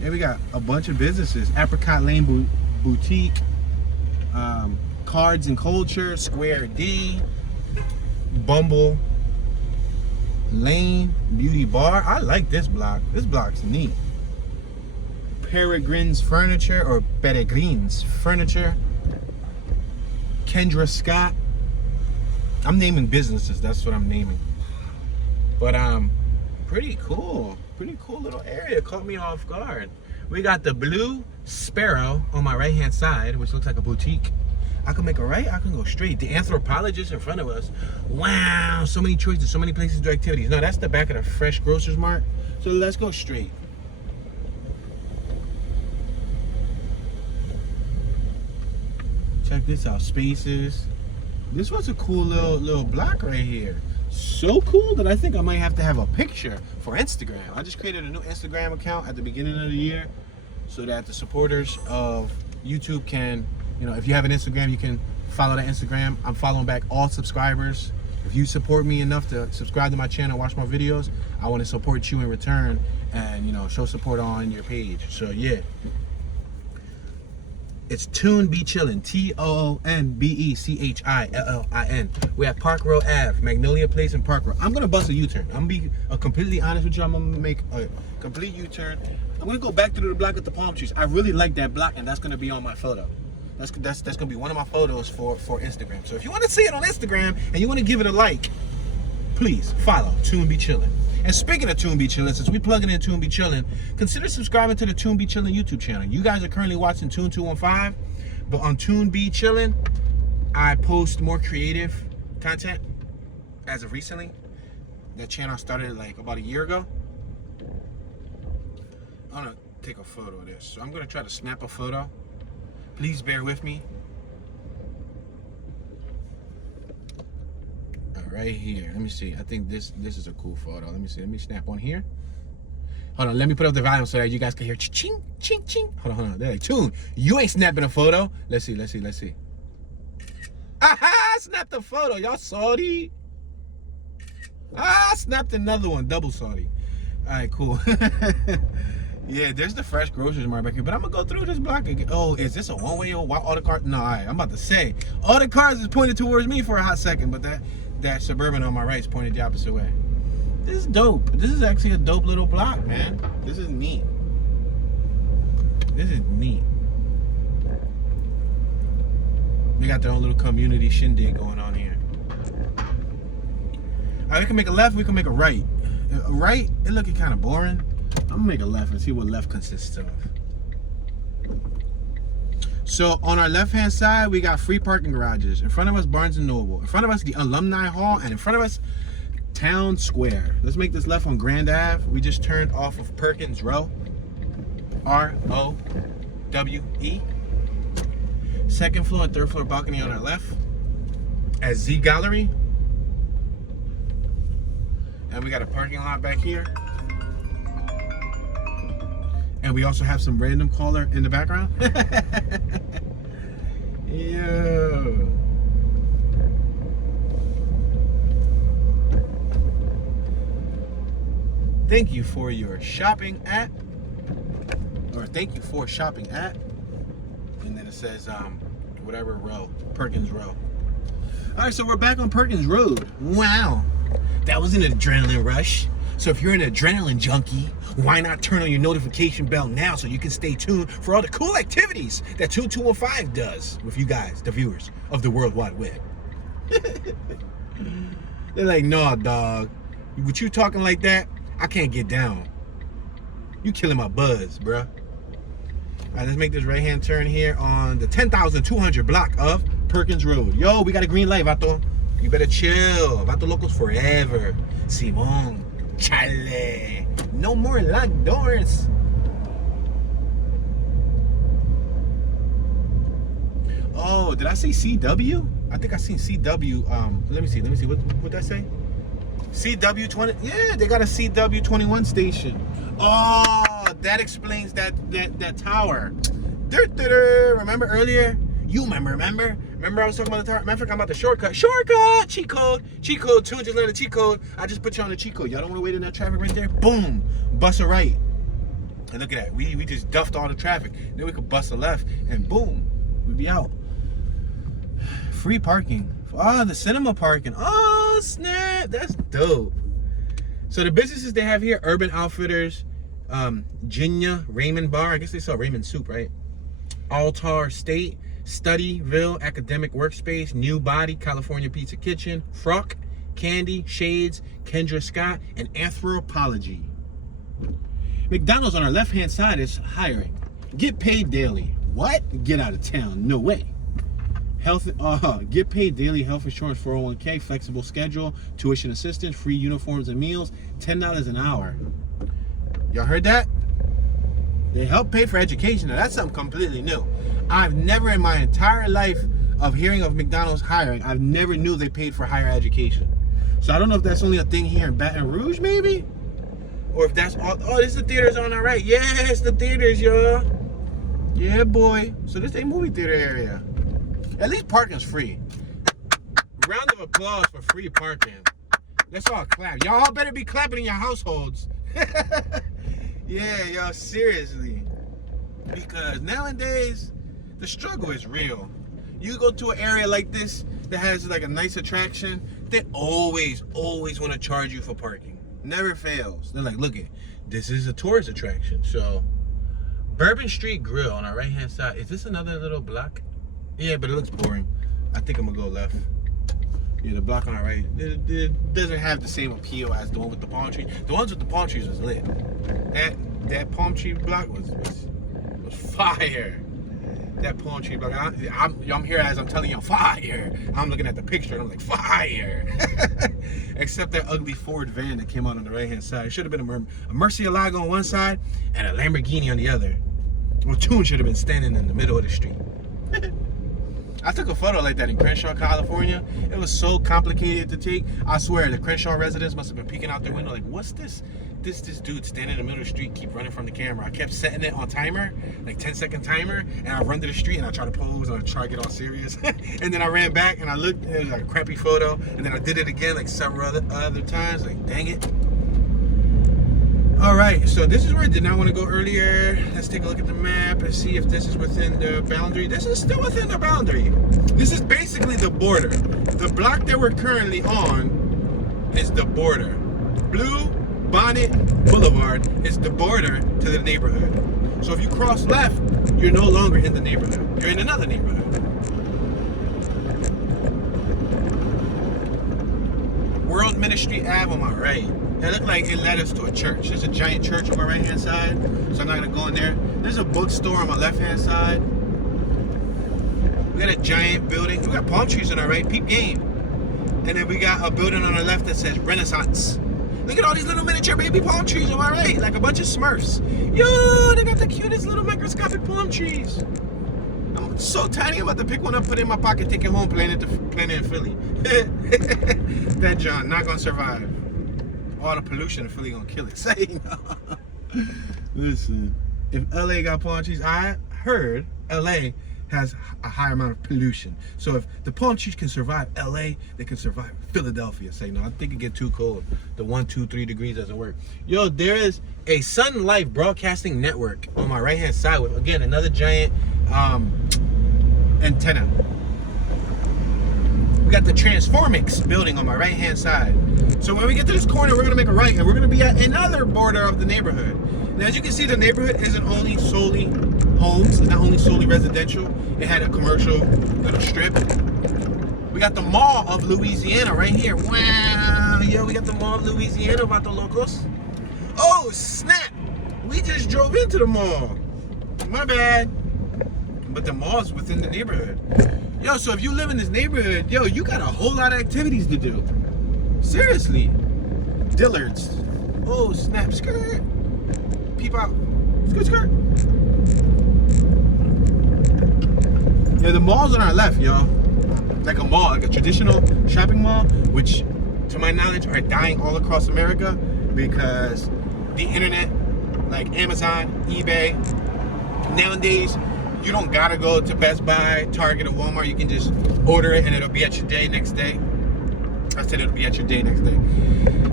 Here we got a bunch of businesses. Apricot Lane Boutique. Cards and Culture, Square D, Bumble Lane, Beauty Bar. I like this block. This block's neat. Peregrine's Furniture or Peregrine's Furniture. Kendra Scott. I'm naming businesses. That's what I'm naming. But pretty cool. Pretty cool little area. Caught me off guard. We got the Blue Sparrow on my right-hand side, which looks like a boutique. I can make a right, I can go straight. The Anthropologist in front of us. Wow, so many choices, so many places to do activities. No, that's the back of the Fresh Grocers Mart. So let's go straight. Check this out, Spaces. This was a cool little block right here. So cool that I think I might have to have a picture for Instagram. I just created a new Instagram account at the beginning of the year so that the supporters of YouTube can, you know, if you have an Instagram, you can follow that Instagram. I'm following back all subscribers. If you support me enough to subscribe to my channel, watch my videos, I want to support you in return and, you know, show support on your page. So yeah. It's Tune Be Chillin', TOONBECHILLIN. We have Park Row Ave, Magnolia Place and Park Row. I'm gonna bust a U-turn. I'm gonna be completely honest with you. I'm gonna make a complete U-turn. I'm gonna go back through the block with the palm trees. I really like that block, and that's gonna be on my photo. That's gonna be one of my photos for Instagram. So if you want to see it on Instagram and you want to give it a like, please follow Tune Be Chillin'. And speaking of Tune Be Chillin', since we plugging in Tune Be Chillin', consider subscribing to the Tune Be Chillin' YouTube channel. You guys are currently watching Tune 215, but on Tune Be Chillin', I post more creative content as of recently. That channel started like about a year ago. I'm gonna take a photo of this. So I'm gonna try to snap a photo. Please bear with me. Right here. Let me see. I think this is a cool photo. Let me see. Let me snap on here. Hold on. Let me put up the volume so that you guys can hear ching, ching, ching. Hold on. They're like, Tune, you ain't snapping a photo. Let's see. Aha! Snapped a photo. Y'all salty? Ah, snapped another one. Double salty. All right, cool. Yeah, there's the Fresh Groceries Mart back here, but I'm gonna go through this block again. Oh, is this a one-way? All the cars? No, I'm about to say all the cars is pointed towards me for a hot second, but that Suburban on my right is pointed the opposite way. This is dope. This is actually a dope little block, man. This is neat. This is neat. They got their own little community shindig going on here. All right, we can make a left, we can make a right. A right, it looking kind of boring. I'm gonna make a left and see what left consists of. So on our left-hand side, we got free parking garages. In front of us, Barnes & Noble. In front of us, the Alumni Hall. And in front of us, Town Square. Let's make this left on Grand Ave. We just turned off of Perkins Row. R-O-W-E. Second floor and third floor balcony on our left. At Z Gallery. And we got a parking lot back here. And we also have some random caller in the background. Yo. Thank you for your shopping at, or thank you for shopping at, and then it says whatever row, Perkins Row. All right, so we're back on Perkins Road. Wow, that was an adrenaline rush. So if you're an adrenaline junkie, why not turn on your notification bell now so you can stay tuned for all the cool activities that Tune 215 does with you guys, the viewers of the World Wide Web. They're like, nah, dog. With you talking like that, I can't get down. You killing my buzz, bruh. All right, let's make this right-hand turn here on the 10,200 block of Perkins Road. Yo, we got a green light, Vato. You better chill. Vato Locos forever. Simon. Chale. No more locked doors. Oh, did I say CW? I think I seen CW. Let me see. What that say? CW 20. Yeah, they got a CW 21 station. Oh, that explains that tower. Remember earlier? You remember? Remember I was talking about the tower? Matter of fact, I'm about the shortcut. Cheat code. Tune, just learn the cheat code. I just put you on the cheat code. Y'all don't want to wait in that traffic right there? Boom. Bust a right. And look at that. We just duffed all the traffic. Then we could bust a left and boom. We'd be out. Free parking. Oh, the cinema parking. Oh, snap. That's dope. So the businesses they have here, Urban Outfitters, Ginya, Raymond Bar. I guess they sell Raymond Soup, right? Altar State, Studyville, Academic Workspace, New Body, California Pizza Kitchen, Fruck, Candy, Shades, Kendra Scott, and Anthropology. McDonald's on our left-hand side is hiring. Get paid daily. What? Get out of town. No way. Get paid daily health insurance, 401k, flexible schedule, tuition assistance, free uniforms and meals, $10 an hour. Y'all heard that? They help pay for education. Now that's something completely new. I've never in my entire life of hearing of McDonald's hiring, I've never knew they paid for higher education. So I don't know if that's only a thing here in Baton Rouge maybe? Or if that's all, oh, this is the theaters on our right. Yes, the theaters, y'all. Yeah, boy. So this is a movie theater area. At least parking's free. Round of applause for free parking. Let's all clap. Y'all better be clapping in your households. Yeah, y'all, seriously. Because nowadays, The struggle is real. You go to an area like this that has like a nice attraction, they always want to charge you for parking. Never fails. They're like, look it, this is a tourist attraction. So Bourbon Street Grill on our right hand side. Is this another little block? Yeah, but it looks boring. I think I'm gonna go left. Yeah, the block on our right, it doesn't have the same appeal as the one with the palm tree. The ones with the palm trees was lit. That palm tree block was fire. That palm tree block. I'm here as I'm telling y'all fire. I'm looking at the picture and I'm like fire. Except that ugly Ford van that came out on the right hand side. It should have been a Murcielago on one side and a Lamborghini on the other. Well, Tune should have been standing in the middle of the street. I took a photo like that in Crenshaw, California. It was so complicated to take. I swear, the Crenshaw residents must have been peeking out their window like, what's this? This dude standing in the middle of the street, keep running from the camera. I kept setting it on timer, like 10-second timer, and I run to the street and I try to pose and I try to get all serious. And then I ran back and I looked, it was like a crappy photo. And then I did it again like several other times, like dang it. All right, so this is where I did not want to go earlier. Let's take a look at the map and see if this is within the boundary. This is still within the boundary. This is basically the border. The block that we're currently on is the border. Blue Bonnet Boulevard is the border to the neighborhood. So if you cross left, you're no longer in the neighborhood. You're in another neighborhood. World Ministry Ave on my right. It looked like it led us to a church. There's a giant church on my right hand side, so I'm not gonna go in there. There's a bookstore on my left hand side. We got a giant building. We got palm trees on our right, peep game. And then we got a building on our left that says Renaissance. Look at all these little miniature baby palm trees on my right, like a bunch of Smurfs. Yo, they got the cutest little microscopic palm trees. I'm so tiny, I'm about to pick one up, put it in my pocket, take it home, plant it in Philly. That John, not gonna survive. All the pollution in Philly gonna kill it. Say no. Listen, if LA got palm trees, I heard LA has a higher amount of pollution. So if the palm trees can survive LA, they can survive Philadelphia. Say no, I think it get too cold. The 1, 2, 3 degrees doesn't work. Yo, there is a Sun Life Broadcasting Network on my right hand side with, again, another giant antenna. We got the Transformix building on my right hand side. So when we get to this corner, we're gonna make a right and we're gonna be at another border of the neighborhood. Now, as you can see, the neighborhood isn't only solely homes, not only solely residential. It had a commercial little strip. We got the Mall of Louisiana right here. Wow, yo, we got the Mall of Louisiana, Vato Locos. Oh, snap! We just drove into the mall. My bad. But the mall's within the neighborhood. Yo, so if you live in this neighborhood, yo, you got a whole lot of activities to do. Seriously. Dillard's. Oh, snap, skirt. Peep out. Skirt, skirt. Yeah, the mall's on our left, yo. Like a mall, like a traditional shopping mall, which, to my knowledge, are dying all across America because the internet, like Amazon, eBay, nowadays, you don't gotta go to Best Buy, Target, or Walmart. You can just order it and it'll be at your day next day. I said it'll be at your day next day.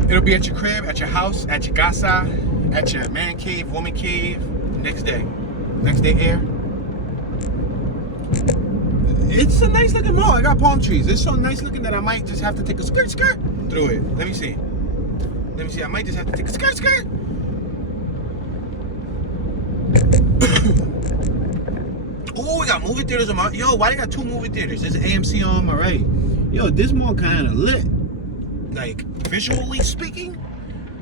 It'll be at your crib, at your house, at your casa, at your man cave, woman cave, next day. Next day air. It's a nice looking mall. I got palm trees. It's so nice looking that I might just have to take a skirt through it. Let me see. I might just have to take a skirt. Oh, we got movie theaters on my... Yo, why they got 2 movie theaters? There's an AMC on my right. Yo, this mall kind of lit. Like, visually speaking.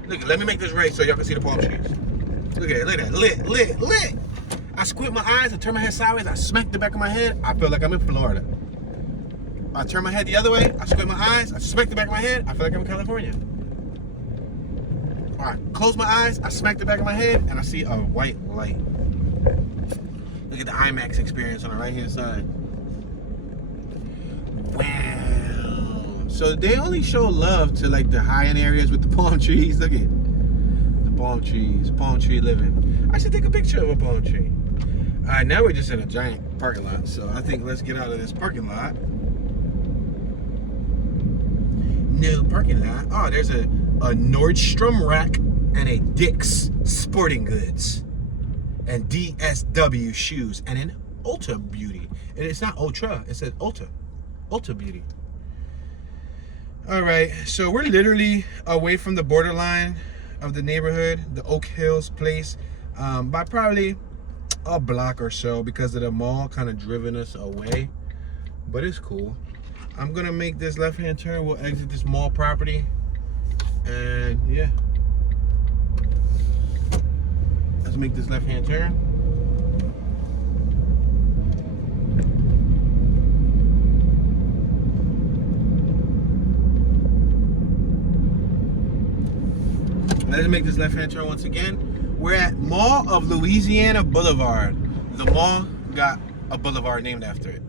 Look, let me make this right so y'all can see the palm trees. Look at that. Lit. I squint my eyes, I turn my head sideways, I smack the back of my head, I feel like I'm in Florida. I turn my head the other way, I squint my eyes, I smack the back of my head, I feel like I'm in California. All right, close my eyes, I smack the back of my head, and I see a white light. Look at the IMAX experience on the right-hand side. Wow. So they only show love to like the high-end areas with the palm trees. Look at the palm trees, palm tree living. I should take a picture of a palm tree. All right, now we're just in a giant parking lot. So I think let's get out of this parking lot. No parking lot. Oh, there's a Nordstrom rack and a Dick's Sporting Goods and DSW shoes and an Ulta Beauty. And it's not Ultra, it says Ulta. Ulta Beauty. All right, so we're literally away from the borderline of the neighborhood, the Oak Hills Place, by probably a block or so, because of the mall kind of driven us away. But it's cool. I'm gonna make this left-hand turn. We'll exit this mall property. And yeah. Let's make this left-hand turn. Let's make this left-hand turn once again. We're at Mall of Louisiana Boulevard. The mall got a boulevard named after it.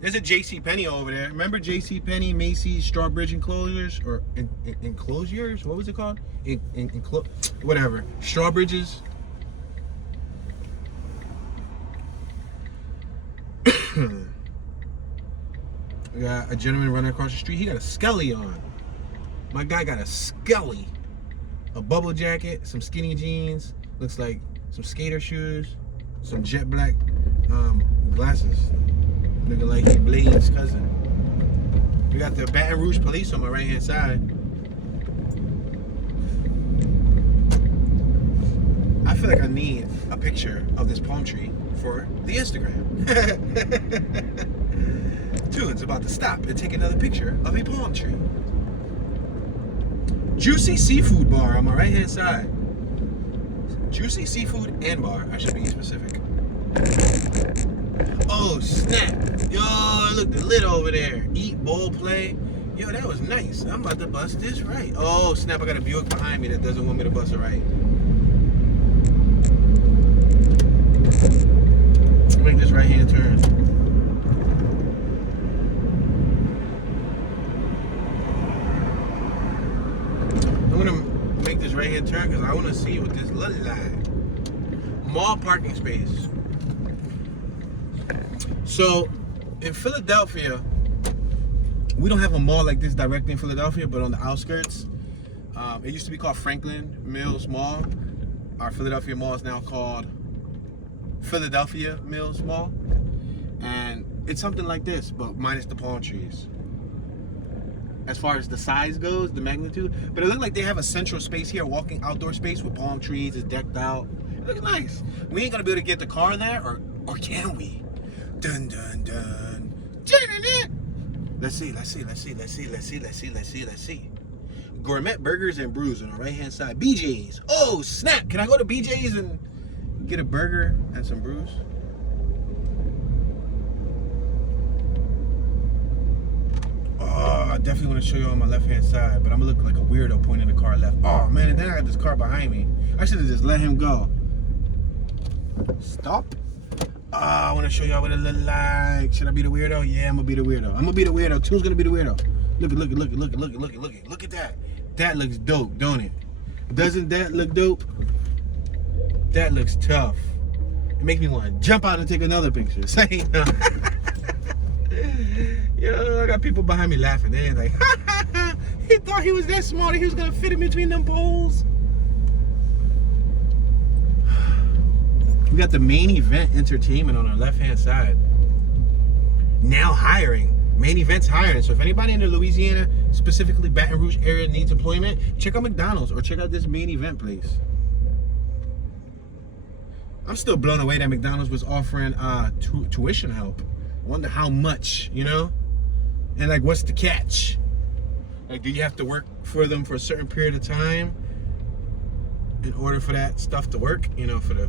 There's a JCPenney over there. Remember JCPenney, Macy's, Strawbridge enclosures? Or enclosures? What was it called? Whatever. Strawbridges. We got a gentleman running across the street. He got a skelly on. My guy got a skelly. A bubble jacket, some skinny jeans, looks like some skater shoes, some jet black glasses. Looking like he Blade's cousin. We got the Baton Rouge police on my right hand side. I feel like I need a picture of this palm tree for the Instagram. Dude's about to stop and take another picture of a palm tree. Juicy Seafood Bar on my right hand side. Juicy Seafood and Bar, I should be specific. Oh snap. Yo, look, the lid over there. Eat, bowl, play. Yo, that was nice. I'm about to bust this right. Oh snap, I got a Buick behind me that doesn't want me to bust it right. Make this right hand turn. I'm gonna make this right hand turn because I want to see what this looks like. Mall parking space. So in Philadelphia, we don't have a mall like this directly in Philadelphia, but on the outskirts, it used to be called Franklin Mills Mall. Our Philadelphia mall is now called Philadelphia Mills Mall, and it's something like this, but minus the palm trees. As far as the size goes, the magnitude, but it looked like they have a central space here, walking outdoor space with palm trees. It's decked out. It looks nice. We ain't gonna be able to get the car there, or can we? Dun dun dun. Let's see. Gourmet Burgers and Brews on the right hand side. BJ's. Oh snap! Can I go to BJ's and get a burger and some brews? Oh, I definitely want to show you on my left hand side, but I'm gonna look like a weirdo pointing the car left. Oh man, and then I got this car behind me. I should have just let him go. Stop. I want to show y'all what it look like. Should I be the weirdo? Yeah, I'm gonna be the weirdo. I'm gonna be the weirdo. Tune's gonna be the weirdo. Look at that. That looks dope, don't it? Doesn't that look dope? That looks tough. It makes me want to jump out and take another picture. Say no. Yo, I got people behind me laughing. They're like, he thought he was that smart. He was gonna fit in between them poles. We got the Main Event Entertainment on our left-hand side. Now hiring. Main Event's hiring. So if anybody in the Louisiana, specifically Baton Rouge area, needs employment, check out McDonald's or check out this Main Event place. I'm still blown away that McDonald's was offering tuition help. I wonder how much, you know? And like, what's the catch? Like, do you have to work for them for a certain period of time in order for that stuff to work? You know, for the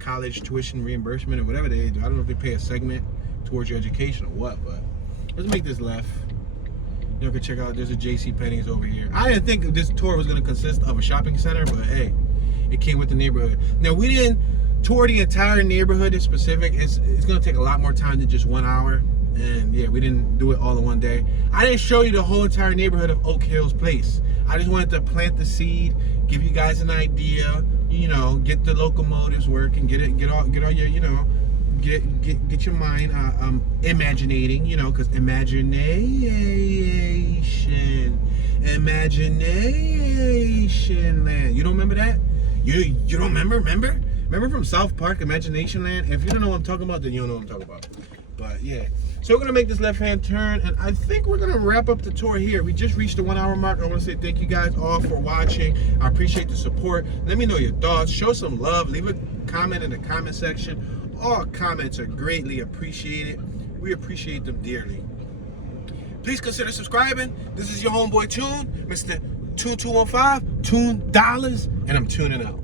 college tuition reimbursement or whatever they do. I don't know if they pay a segment towards your education or what, but let's make this left. You can check out, there's a JCPenney's over here. I didn't think this tour was going to consist of a shopping center, but hey, it came with the neighborhood. Now, we didn't tour the entire neighborhood in specific. It's going to take a lot more time than just 1 hour. And yeah, we didn't do it all in one day. I didn't show you the whole entire neighborhood of Oak Hills Place. I just wanted to plant the seed, give you guys an idea, you know, get the locomotives working, get all your, you know, get your mind imaginating, you know, because imagination land. You don't remember that? You don't remember Remember from South Park, Imagination Land? If you don't know what I'm talking about, then you don't know what I'm talking about. But yeah, so we're gonna make this left-hand turn, and I think we're gonna wrap up the tour here. We just reached the 1 hour mark. I wanna say thank you guys all for watching. I appreciate the support. Let me know your thoughts. Show some love. Leave a comment in the comment section. All comments are greatly appreciated. We appreciate them dearly. Please consider subscribing. This is your homeboy Tune, Mr. Tune 215, Tune Dollars, and I'm tuning out.